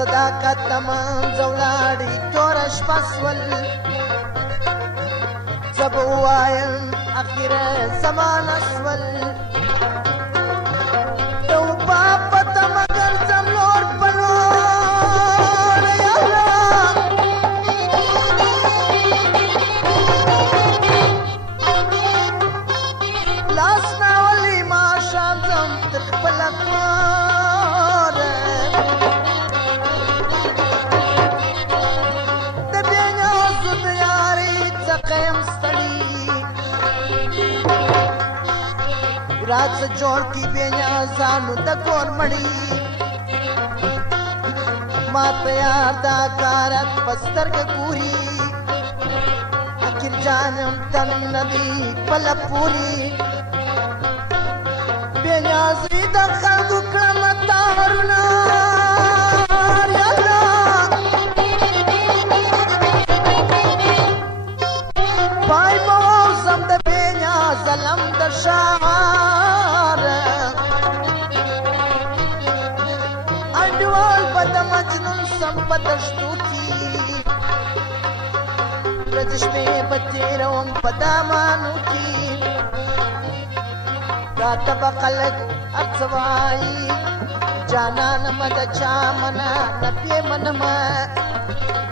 صداقت تمام زولاړي تور شپه سول زه به ووایم اخره زمانه سول د وبا پته مګر ځم لور په لور یا الله لاس ناولي ماښام ځم تر خپله کوره रात से जोड़ की बेनिया सानू द कौन मड़ी मात यार दा कारत पस्तर के पूरी आखिर जानम तन नदी पल पूरी बेनिया से द खादु क्रमता वरुना भाई मौसम द बेनिया जलम द शाह पदश्तू की रजश में बतेरम पदामानु की रातब खलक अक्सवाई जाना नमद चामना नपे मनमा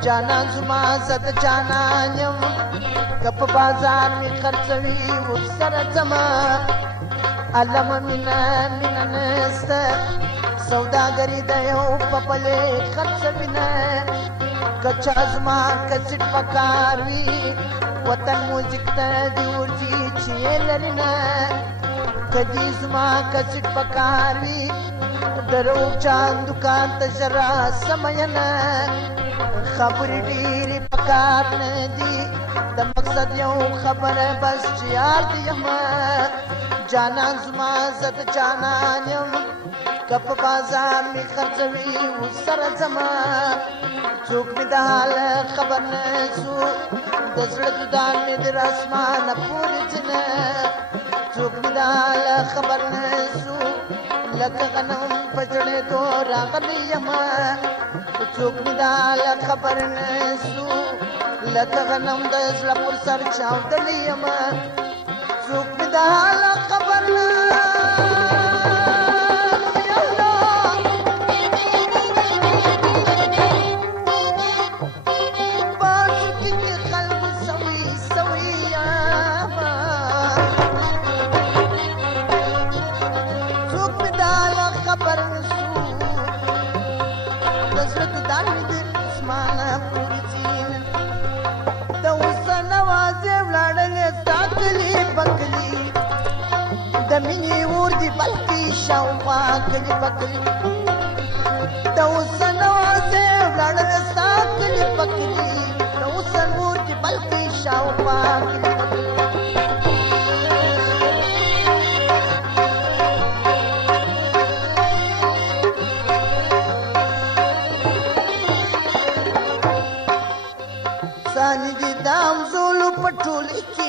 जाना जुमा जद जाना यम कप बाजार में खर्चवी उसर जमा अलम मिना मिननस्त सौदागरी दयो पपले खर्च बिना कच्चा जमा कचिट पकारवी वतन मुजिक दी उर्जी छिए लरिना कदी जमा कचिट पकारवी दरो चांद दुकान तजरा समयना खबरी डीरी पकार दी द मकसद यो खबर बस यार दियमा जाना जमा जद जाना यम कप बाजार में खर्चवी उसर जमा चूक में दहाल खबर न सू दसड़ दुदान में दर आसमान पूरी जन चूक में दहाल खबर न सू लक गनम पचड़े तो रागली यमा चूक में दहाल खबर न सू लक गनम दसड़ पुर सर चावदली यमा चूक में दहाल खबर न the کلی پکلی د اوسن واسه وړل ستا کلی پکلی د اوسن مور چې بلکې شاوخوا کلی پکلی ثاني دي دام زولو پټول کی